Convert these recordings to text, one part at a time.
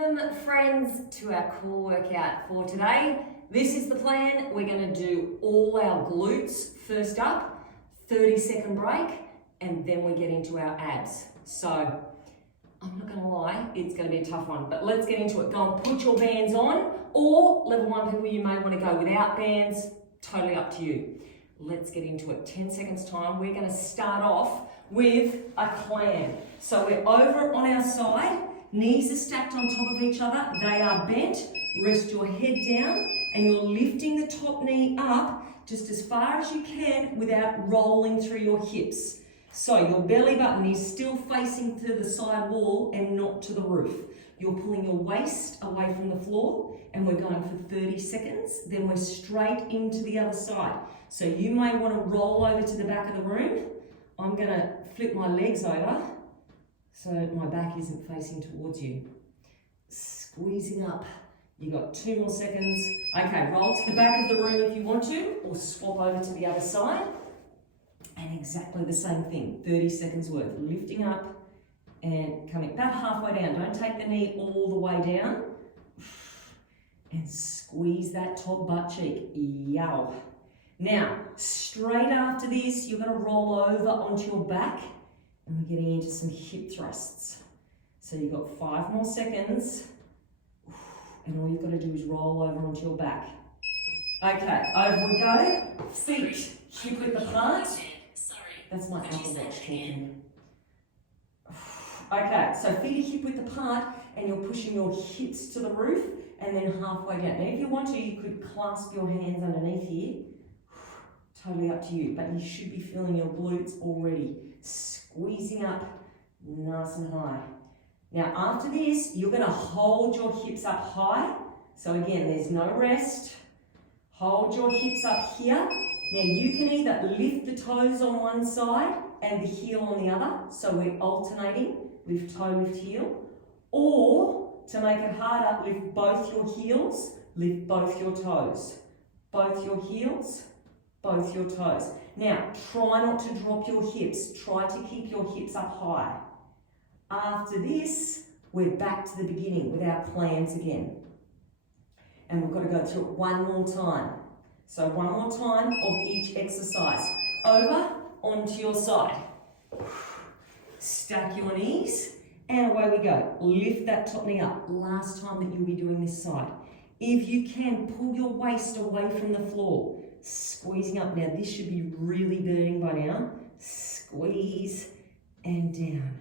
Welcome friends to our core workout for today. This is the plan. We're going to do all our glutes first up, 30-second break, and then we get into our abs. So I'm not going to lie, it's going to be a tough one, but let's get into it. Go and put your bands on, or level 1 people, you may want to go without bands, totally up to you. Let's get into it. 10 seconds time. We're going to start off with a clam. So we're over on our side. Knees are stacked on top of each other. They are bent. Rest your head down and you're lifting the top knee up just as far as you can without rolling through your hips. So your belly button is still facing to the side wall and not to the roof. You're pulling your waist away from the floor and we're going for 30 seconds. Then we're straight into the other side. So you may want to roll over to the back of the room. I'm going to flip my legs over so my back isn't facing towards you. Squeezing up. You got 2 more seconds. Okay, roll to the back of the room if you want to, or swap over to the other side. And exactly the same thing, 30 seconds worth. Lifting up and coming about halfway down. Don't take the knee all the way down. And squeeze that top butt cheek. Yow. Now, straight after this, you're going to roll over onto your back. And we're getting into some hip thrusts. So you've got 5 more seconds. And all you've got to do is roll over onto your back. Okay, over we go. Feet hip width apart. That's my Apple Watch talking. Okay, so feet are hip width apart and you're pushing your hips to the roof and then halfway down. Now if you want to, you could clasp your hands underneath here. Totally up to you, but you should be feeling your glutes already. Squeezing up nice and high. Now after this, you're going to hold your hips up high. So again, there's no rest. Hold your hips up here. Now you can either lift the toes on one side and the heel on the other. So we're alternating, lift toe, lift heel. Or to make it harder, lift both your heels, lift both your toes. Both your heels, both your toes. Now, try not to drop your hips. Try to keep your hips up high. After this, we're back to the beginning with our clams again. And we've got to go through it one more time. So one more time of each exercise. Over onto your side. Stack your knees and away we go. Lift that top knee up. Last time that you'll be doing this side. If you can, pull your waist away from the floor. Squeezing up. Now this should be really burning by now. Squeeze and down.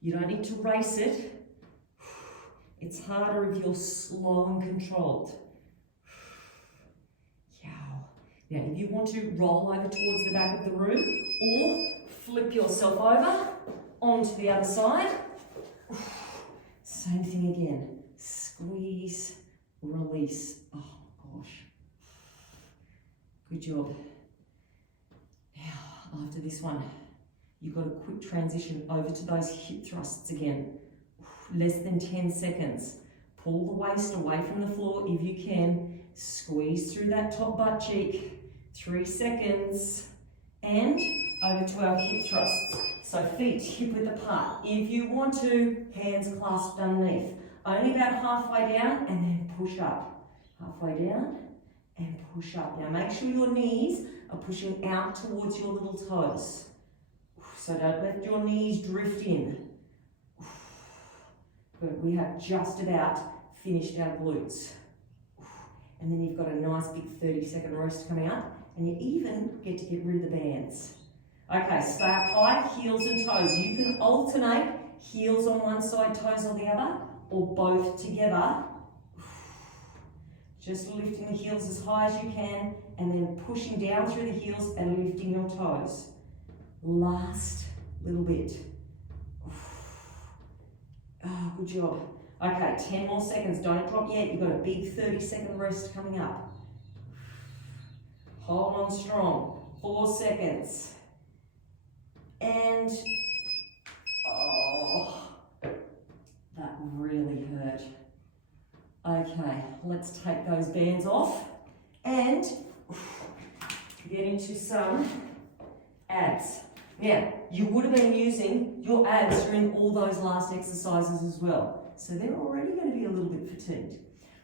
You don't need to race it. It's harder if you're slow and controlled. Now if you want to roll over towards the back of the room or flip yourself over onto the other side. Same thing again. Squeeze, release. Oh gosh. Good job. Now, after this one, you've got a quick transition over to those hip thrusts again. Less than 10 seconds. Pull the waist away from the floor if you can. Squeeze through that top butt cheek. 3 seconds. And over to our hip thrusts. So feet hip width apart. If you want to, hands clasped underneath. Only about halfway down and then push up. Halfway down and push up. Now make sure your knees are pushing out towards your little toes. So don't let your knees drift in. Good, we have just about finished our glutes. And then you've got a nice big 30-second rest coming up and you even get to get rid of the bands. Okay, stay up high, heels and toes. You can alternate heels on one side, toes on the other, or both together. Just lifting the heels as high as you can and then pushing down through the heels and lifting your toes. Last little bit. Oh, good job. Okay, 10 more seconds. Don't drop yet. You've got a big 30-second rest coming up. Hold on strong. 4 seconds. And, oh, that really hurt. Okay, let's take those bands off and get into some abs. Now, you would have been using your abs during all those last exercises as well. So they're already going to be a little bit fatigued.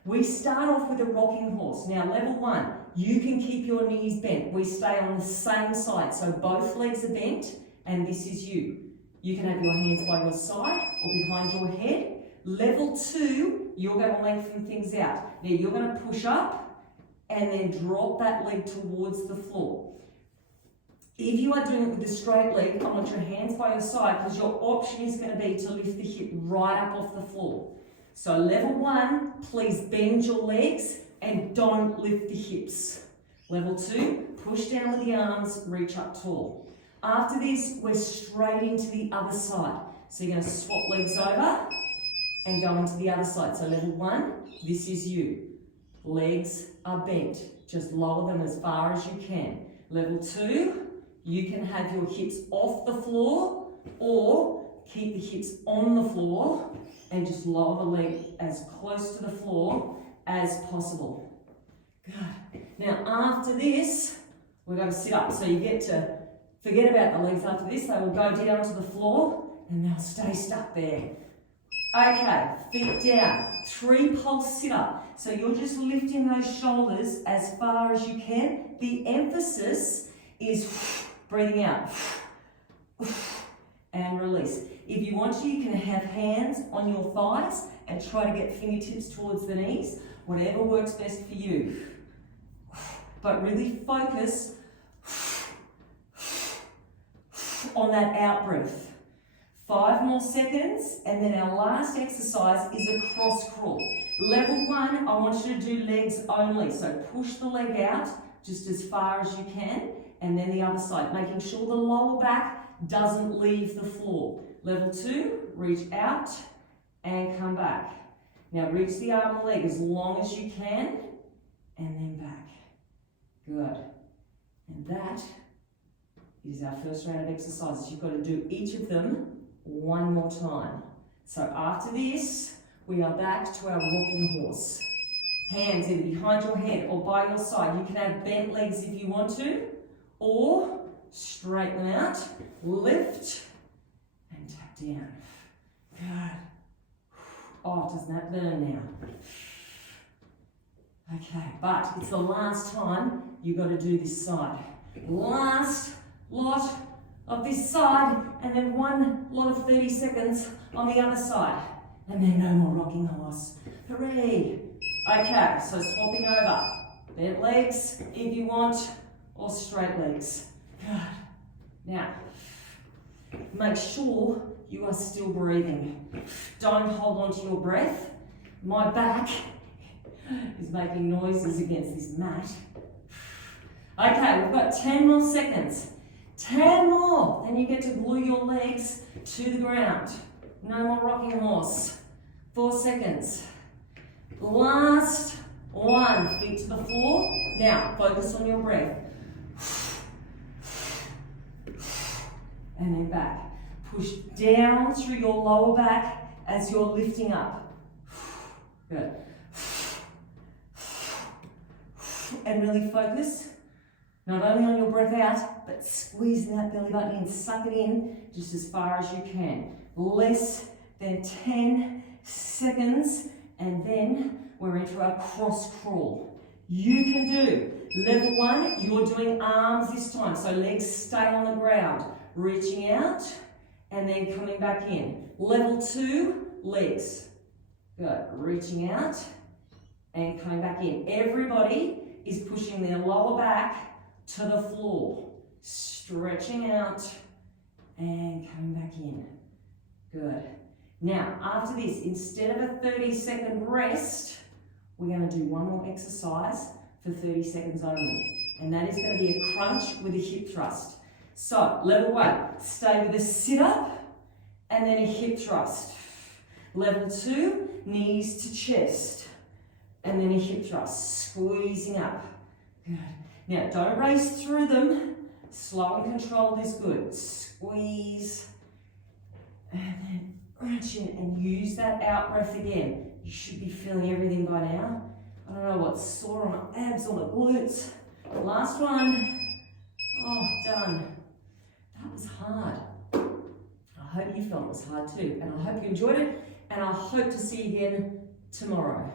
We start off with a rocking horse. Now, level 1, you can keep your knees bent. We stay on the same side, so both legs are bent, and this is you. You can have your hands by your side or behind your head. Level 2, you're going to lengthen things out. Now, you're going to push up and then drop that leg towards the floor. If you are doing it with a straight leg, I want your hands by your side because your option is going to be to lift the hip right up off the floor. So level 1, please bend your legs and don't lift the hips. Level 2, push down with the arms, reach up tall. After this, we're straight into the other side. So you're going to swap legs over and go into the other side. So level 1, this is you. Legs are bent. Just lower them as far as you can. Level 2, you can have your hips off the floor or keep the hips on the floor and just lower the leg as close to the floor as possible. Good. Now after this, we're going to sit up. So you get to forget about the legs after this. They will go down to the floor and they'll stay stuck there. Okay, feet down. 3 pulse sit up. So you're just lifting those shoulders as far as you can. The emphasis is breathing out and release. If you want to, you can have hands on your thighs and try to get fingertips towards the knees, whatever works best for you. But really focus on that out breath. 5 more seconds, and then our last exercise is a cross crawl. Level 1, I want you to do legs only. So push the leg out just as far as you can, and then the other side, making sure the lower back doesn't leave the floor. Level 2, reach out and come back. Now reach the arm and leg as long as you can, and then back. Good. And that is our first round of exercises. You've got to do each of them 1 more time. So after this, we are back to our rocking horse. Hands either behind your head or by your side. You can have bent legs if you want to, or straighten them out, lift, and tap down. Good. Oh, doesn't that burn now? Okay, but it's the last time you've got to do this side. Last lot of this side, and then 1 lot of 30 seconds on the other side. And then no more rocking horse. Hooray! Okay, so swapping over. Bent legs if you want, or straight legs. Good. Now, make sure you are still breathing. Don't hold on to your breath. My back is making noises against this mat. Okay, we've got 10 more seconds. 10 more. Then you get to glue your legs to the ground. No more rocking horse. 4 seconds. Last 1. Feet to the floor. Now, focus on your breath. And then back. Push down through your lower back as you're lifting up. Good. And really focus, not only on your breath out, but squeezing that belly button in, suck it in just as far as you can. Less than 10 seconds, and then we're into our cross crawl. You can do level 1, you're doing arms this time, so legs stay on the ground, reaching out and then coming back in. Level 2, legs. Good, reaching out and coming back in. Everybody is pushing their lower back to the floor, stretching out and coming back in. Good. Now, after this, instead of a 30-second rest, we're going to do 1 more exercise for 30 seconds only. And that is going to be a crunch with a hip thrust. So, level 1, stay with a sit-up and then a hip thrust. Level 2, knees to chest and then a hip thrust, squeezing up. Good. Now, don't race through them. Slow and controlled is good. Squeeze and then crunch in and use that out breath again. You should be feeling everything by now. I don't know what's sore on the abs or the glutes. Last one. Oh, done. That was hard. I I hope you felt it was hard too, and I hope you enjoyed it, and I hope to see you again tomorrow.